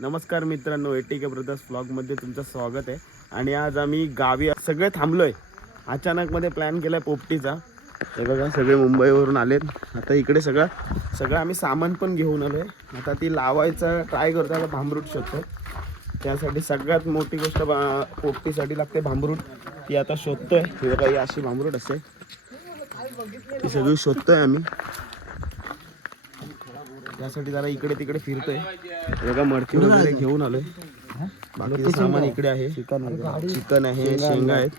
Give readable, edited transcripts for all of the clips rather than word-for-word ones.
नमस्कार मित्रांनो, ATK brothers व्लॉगमध्ये तुमचं स्वागत आहे. आणि आज आम्ही गावी सगळे थांबलोय. अचानक मध्ये प्लॅन केलाय पोपटीचा. हे बघा सगळे मुंबईवरून आलेत. आता इकडे सगळं आम्ही सामान पण घेऊन आलोय. आता ती लावायचं ट्राय करतो. आता भांबरूट शोधतो. त्यासाठी सगळ्यात मोठी गोष्ट पोपटीसाठी लागते भांबरूट. ती आता शोधतोय. ही बघा ही अशी भांबरूट असते, ती सगळी शोधतोय आम्ही. त्यासाठी जरा इकडे तिकडे फिरतोय. बघा मडकी वगैरे घेऊन आलोय. बाकीचं सामान इकडे आहे. चिकन आहे, शेंगा आहेत.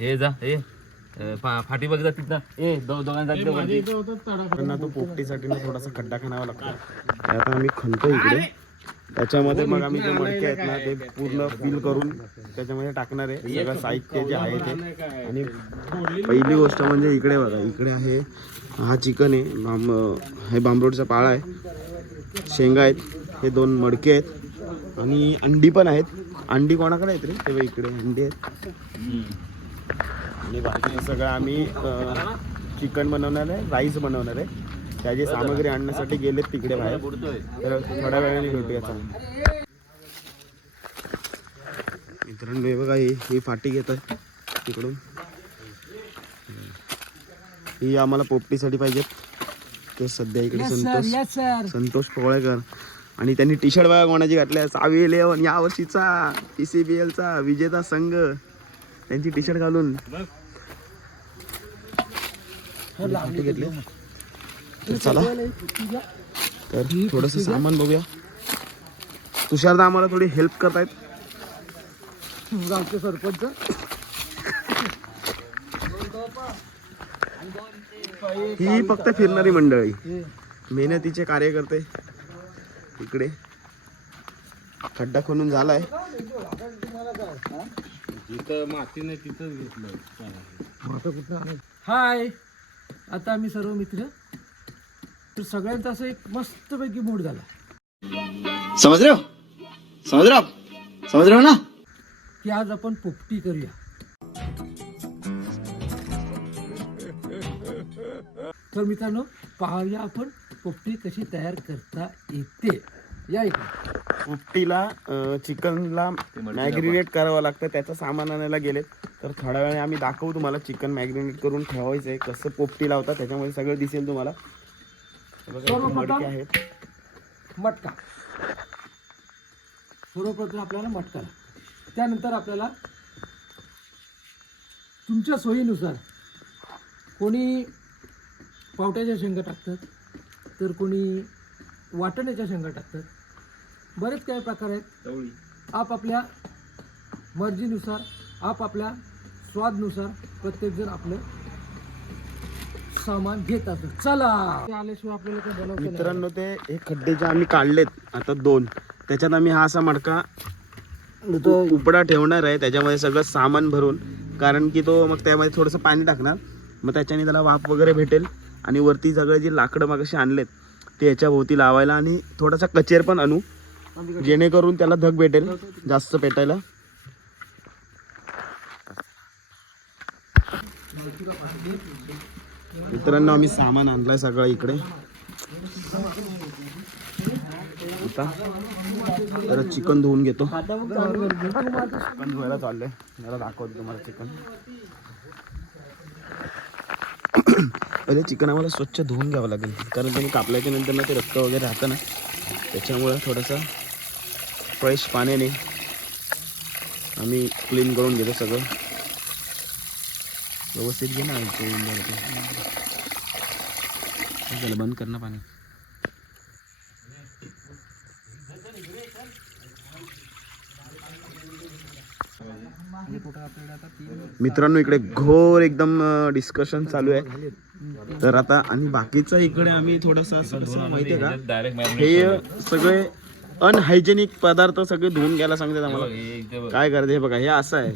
हे जा हे फाटी बघ जा तिथं. त्यांना तो पोपटीसाठी ना थोडासा खड्डा खणावा लागतो. आता आम्ही खणतो इकडे. त्याच्यामध्ये मग आम्ही जे मडके आहेत ना ते पूर्ण फिल करून त्याच्यामध्ये टाकणार आहे. सगळं साहित्य जे आहे ते. आणि पहिली गोष्ट म्हणजे इकडे बघा, इकडे आहे हा चिकन आहे, हे भांबरूटचा पाळा आहे, शेंगा आहेत, हे 2 मडके आहेत आणि अंडी पण आहेत. अंडी कोणाकडे आहेत रे? तेव्हा इकडे अंडी आहेत. आणि बाकी सगळं आम्ही चिकन बनवणार आहे, राईस बनवणार आहे. त्याची सामग्री आणण्यासाठी गेलेत तिकडे बाहेर. तर थोड्या वेळाने भेटूया. मित्रांनो हे बघा, ही फाटी घेत आहे तिकडून. ही आम्हाला पोपटीसाठी पाहिजेत. ते सध्या इकडे संतोष पोवळेकर. आणि त्यांनी टी शर्ट बघा कोणाची घातल्या, सावी 11 या वर्षीचा PCBL चा विजेता संघ. त्यांची टी शर्ट घालून घेतले. चला तर थोडंसं सामान बघूया. तुषारदा आम्हाला थोडी हेल्प करतायत. गावचे सरपंच. ही फक्त फिरणारी मंडळी, मेहनतीचे कार्यकर्ते. इकडे खड्डा खणून झालाय. जिथं माती नाही तिथंच घेतलं. हाय, आता आम्ही सर्व मित्र तर सगळ्यांचा असं एक मस्तपैकी मूड झाला. समझ रहे हो ना की आज आपण पोपटी करूया. तर मित्रांनो पाहूया आपण पोपटी कशी तयार करता येते. या इकडे पोपटीला चिकनला मॅग्रिनेट करावं लागतं. त्याचं सामान आणायला गेलेत. तर थोड्या वेळाने आम्ही दाखवू तुम्हाला चिकन मॅग्रिनेट करून ठेवायचं आहे, कसं पोपटी लावतात. त्याच्यामध्ये सगळं दिसेल तुम्हाला. मडके आहेत, मटका. सर्वप्रथम आपल्याला मटका, त्यानंतर आपल्याला तुमच्या सोयीनुसार कोणी पावट्याच्या शेंगा टाकतात, तर कोणी वाटण्याच्या शेंगा टाकतात. बरेच काही प्रकार आहेत. आपापल्या मर्जीनुसार, आपापल्या स्वादनुसार प्रत्येकजण आपलं सामान घेत असतं. चला आल्याशिवाय आपल्याला काही बनवता नाही. मित्रांनो ते हे खड्डे जे आम्ही काढलेत आता 2, त्याच्यात आम्ही हा असा मडका उपडा ठेवणार आहे. त्याच्यामध्ये सगळं सामान भरून, कारण की तो मग त्यामध्ये थोडंसं पाणी टाकणार. मग त्याच्याने त्याला वाफ वगैरे भेटेल. आणि वरती सगळे जे लाकडं मागाशी आणलेत ते याच्या भोवती लावायला. आणि थोडासा कचेर पण आणू, जेणेकरून त्याला धग भेटेल जास्त पेटायला. मित्रांनो आम्ही सामान आणलंय सगळं इकडे. आता जरा चिकन धुवून घेतो. चिकन धुवायला चाललंय. जरा दाखवतो तुम्हाला चिकन. पहिले चिकन आम्हाला स्वच्छ धुवून घ्यावं लागेल, कारण त्यांनी कापल्याच्या नंतर ना ते रक्त वगैरे राहतं ना, त्याच्यामुळं थोडंसं फ्रेश पाण्याने आम्ही क्लीन करून घेतो सगळं. व्यवस्थित घे ना. झालं, बंद कर ना पाणी. मित्रांनो इकडे घोर एकदम डिस्कशन चालू आहे. तर आता आणि बाकीचं इकडे आम्ही थोडंसं असं कसं माहिती आहे का, हे सगळे अनहायजेनिक पदार्थ सगळे धुवून घ्यायला सांगतात आम्हाला. काय करायचं हे बघा, हे असं आहे.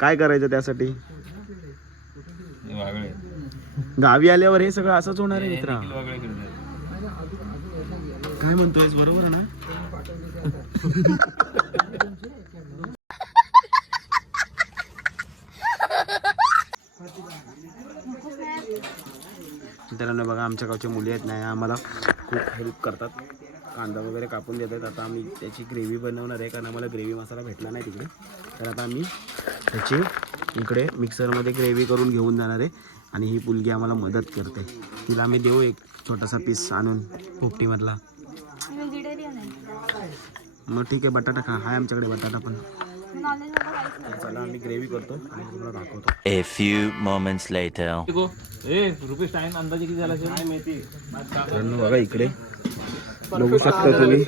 काय करायचं त्यासाठी? गावी आल्यावर हे सगळं असंच होणार आहे मित्रा. काय म्हणतोय, बरोबर ना? मित्रांनो बघा, आमच्या गावच्या मुली आहेत नाही आम्हाला खूप हेल्प करतात, कांदा वगैरे कापून देतात. आता आम्ही त्याची ग्रेव्ही बनवणार आहे, कारण आम्हाला ग्रेव्ही मसाला भेटला नाही तिकडे. तर आता आम्ही त्याची इकडे मिक्सरमध्ये ग्रेव्ही करून घेऊन जाणार आहे. आणि ही मुलगी आम्हाला मदत करते. तिला आम्ही देऊ एक छोटासा पीस आणून पोपटीमधला. मग ठीक आहे, बटाटा खा. हाय आमच्याकडे बटाटा पण. चला आम्ही ग्रेव्ही करतो आणि तुम्हाला दाखवतो. A few moments later. Rupees time अंदाजे किती झाला असेल? मित्रांनो बघा इकडे बघू शकता तुम्ही,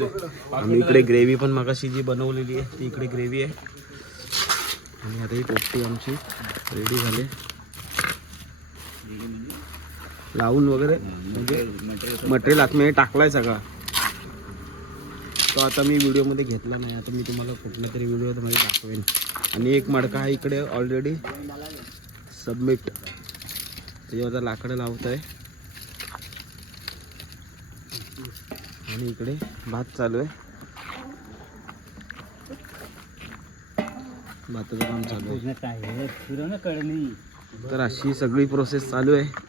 आम्ही इकडे ग्रेव्ही पण मगाशी जी बनवलेली आहे ती इकडे ग्रेव्ही आहे. आणि आता ही पोपटी आमची रेडी झाली, लावून वगैरे म्हणजे मटेरियल आतमध्ये टाकलाय सगळा. तो आता मी व्हिडिओमध्ये घेतला नाही, आता मी तुम्हाला कुठल्या तरी व्हिडिओमध्ये दाखवेन. आणि एक मडका हा इकडे ऑलरेडी सबमिट, त्याच्यावर आता लाकडं लावत आहे. आणि इकडे भात चालू आहे, भाताचं काम चालू आहे. तर अशी सगळी प्रोसेस चालू आहे.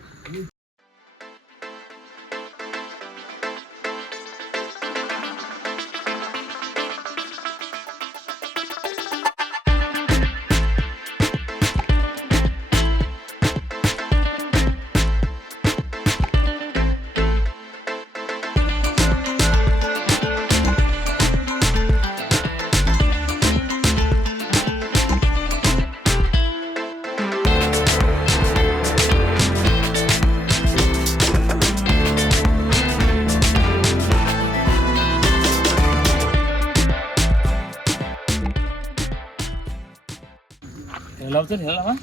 लावतो ह्याला हा?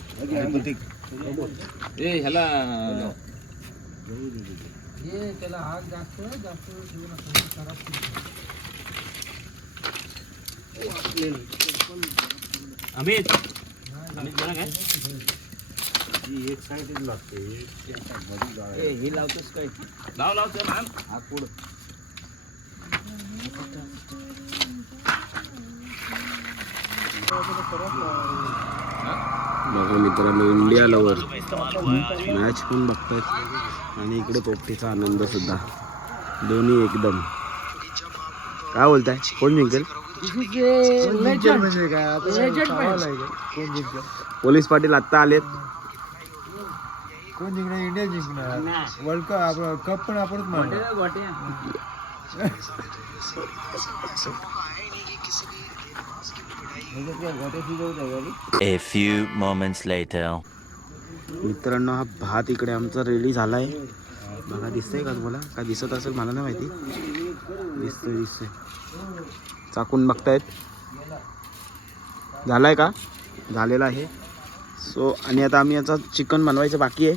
ए ह्याला त्याला आग जास्त ठेवू नका, खराब अमित बोला काय? हे लावतोस काय? लाव ते मान. बघा मित्रांनो, इंडिया लवर मॅच पण बघतायत आणि इकडे पोपटीचा आनंद सुद्धा, दोन्ही एकदम. काय बोलताय, कोण जिंकेल? पोलीस पाटील आत्ता आलेत. कोण जिंकणार? इंडिया जिंकणार वर्ल्ड कप. कप पण आपणच मारणार. A few moments later. मित्रांनो हा भात इकडे आमचा रेडी झालाय. बघा दिसतंय का तुम्हाला? काय दिसत असेल मला नाही माहिती. दिसतंय चाकून बघतायत. झालाय का? झालेला आहे. सो आणि आता आम्ही याचा चिकन बनवायचं बाकी आहे.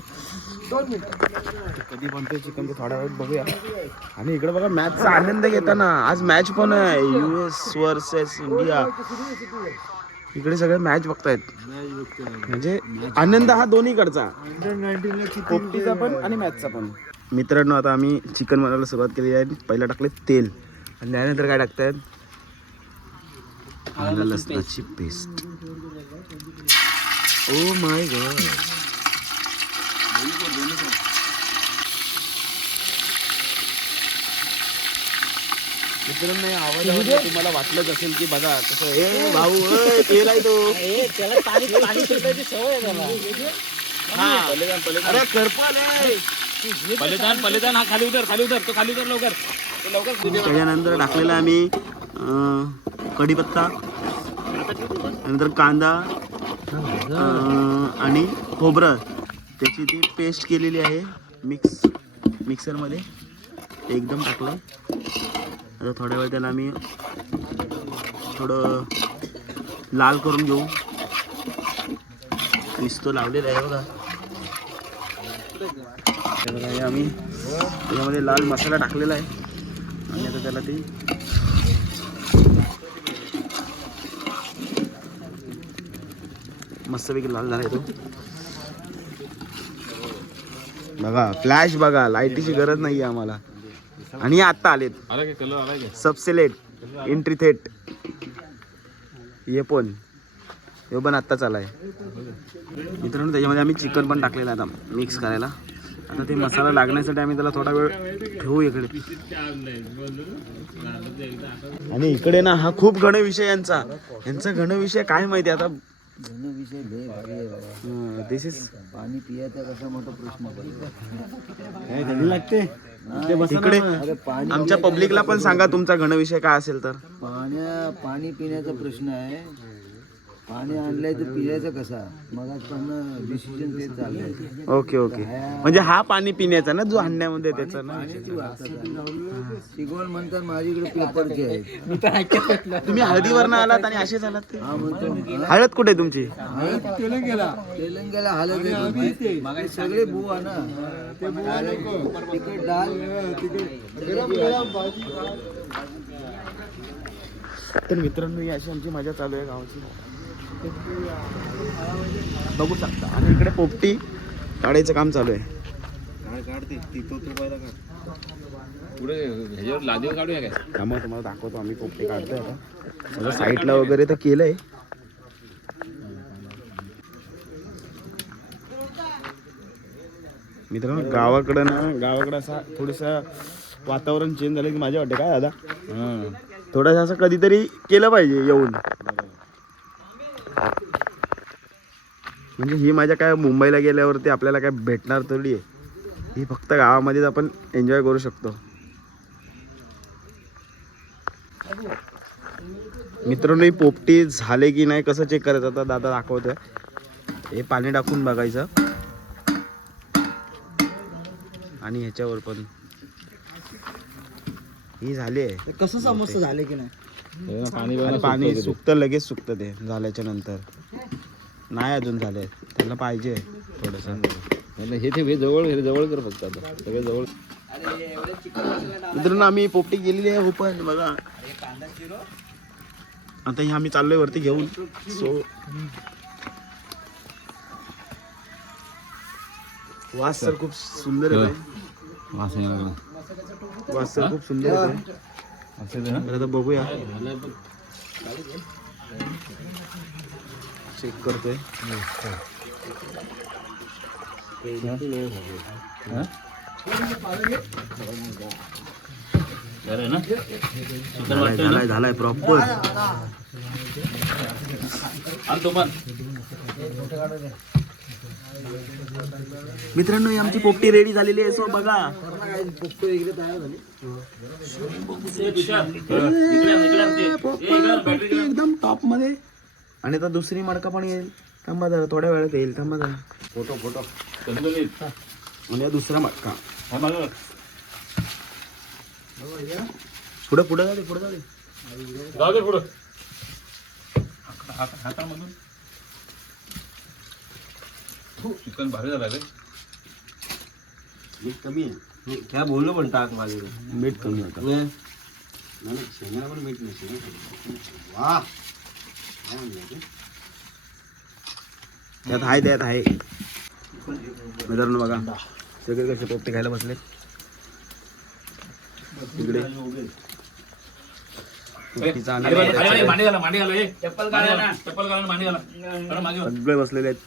2 मिनिटं कधी बनतोय चिकन ते थोड्या वेळात बघूया. आणि इकडे बघा मॅचचा आनंद घेताना, आज मॅच पण आहे US वर्सेस इंडिया. इकडे सगळे मॅच बघतायत, म्हणजे आनंद हा दोन्हीकडचा, पोपटीचा पण आणि मॅचचा पण. मित्रांनो आता आम्ही चिकन बनवायला सुरुवात केली आहे. पहिला टाकले तेल आणि त्यानंतर काय टाकतायत? आलं लसणाची पेस्ट. Oh my God. मित्रांनो आवाजावर तुम्हाला वाटलंच असेल की बघा कसं, हे भाऊ तेल आहे तो. अरे करपाल आहे. पलेदान हा खाली उतर तो खाली उतर लवकर. त्याच्यानंतर टाकलेला आम्ही कढीपत्ता, नंतर कांदा आणि खोबरं, त्याची ती पेस्ट केलेली आहे मिक्सरमध्ये एकदम टाकलं. आता थोड्या वेळ त्याला आम्ही थोडं लाल करून घेऊ. पिस्तो लावलेला आहे बघा. हे आम्ही त्याच्यामध्ये लाल मसाला टाकलेला आहे आणि आता त्याला ते मस्तपैकी लाल झाला. तो बघा फ्लॅश बघा, लाईटीची गरज नाही आहे आम्हाला. आणि आत्ता आलेत सबसे लेट एंट्री थेट. हे पण आत्ताच आलाय. मित्रांनो त्याच्यामध्ये आम्ही चिकन पण टाकलेलं आहे आता मिक्स करायला. आता ते मसाला लागण्यासाठी आम्ही त्याला थोडा वेळ ठेवू इकडे. आणि इकडे ना हा खूप घन विषय यांचा घन विषय काय माहिती आता. विषय लय भारी आहे बाबा. दिस इज पाणी पियाचा कसा मोठा प्रश्न लागते इकडे अरे पाणी आमच्या पब्लिकला पण सांगा तुमचा घन विषय काय असेल तर. पाणी पिण्याचा प्रश्न आहे. पाणी आणलंय तर पियाचा कसा, मग डिसिजन ते चाललंय. ओके ओके, म्हणजे हा पाणी पिण्याचा ना जो हांड्यामध्ये त्याचा ना. शिकवण म्हणतात माझ्याकडे पेपरचे आहेत. तुम्ही हळदीवरनं आलात आणि असे झालात ते. हा म्हणतो हळद कुठे तुमची? तेलंगेला हालत आहे सगळे बुवा ना. तिकट डाल तर मित्रांनो ही अशी आमची मजा चालू आहे गावाची, बघू शकता. आणि इकडे पोपटी काढायचं काम चालू आहे. लादीवर काढूया काय? त्यामुळे तुम्हाला दाखवतो आम्ही पोपटी काढतोय आता. सगळं साईडला वगैरे तर केलंय. मित्रांनो गावाकडं असा थोडंसं वातावरण चेंज झालं की माझ्या वाटतं काय दादा थोडंसं असं कधीतरी केलं पाहिजे येऊन. म्हणजे ही माझ्या काय मुंबईला गेल्यावरती आपल्याला काय भेटणार थोडी आहे. ही फक्त गावामध्येच आपण एन्जॉय करू शकतो. मित्रांनो ही पोपटी झाले की नाही कसं चेक करायचं आता दादा दाखवतोय. हे पाणी टाकून बघायचं आणि ह्याच्यावर पण ही झाली आहे. कसं समजतं झाले की नाही. आणि पाणी सुकतं लगेच सुकतं ते झाल्याच्या नंतर. नाही अजून झाले त्याला पाहिजे थोडंसं. हे जवळ कर फक्त आता सगळे जवळ. मित्रांनो आम्ही पोपटी गेलेली आहे ओपन बघा. आता ही आम्ही चाललोय वरती घेऊन. सो वास तर खूप सुंदर आहे. वास तर खूप सुंदर आहे. तर आता बघूया, चेक करतोय. झालाय प्रॉपर. मित्रांनो ही आमची पोपटी रेडी झालेली आहे. सो बघा पोपटी एकदम टॉप मध्ये. आणि आता दुसरी मडका पण येईल. थांबा जरा थोड्या वेळात येईल. थांबा जरा. फोटो म्हणजे दुसरा मटका पुढे पुढे जाऊ दे. चिकन भारी झालं रे. मीठ कमी आहे. काय बोललो पण टाक माझे मीठ कमी होतं. नाही शेंगाला पण मीठ नसेल. वा त्यात आहे. मित्रांनो बघा सगळे कसे पोपटे खायला बसले इकडे. पोपटीचा आनंद घ्यायचा. सगळे बसलेले आहेत.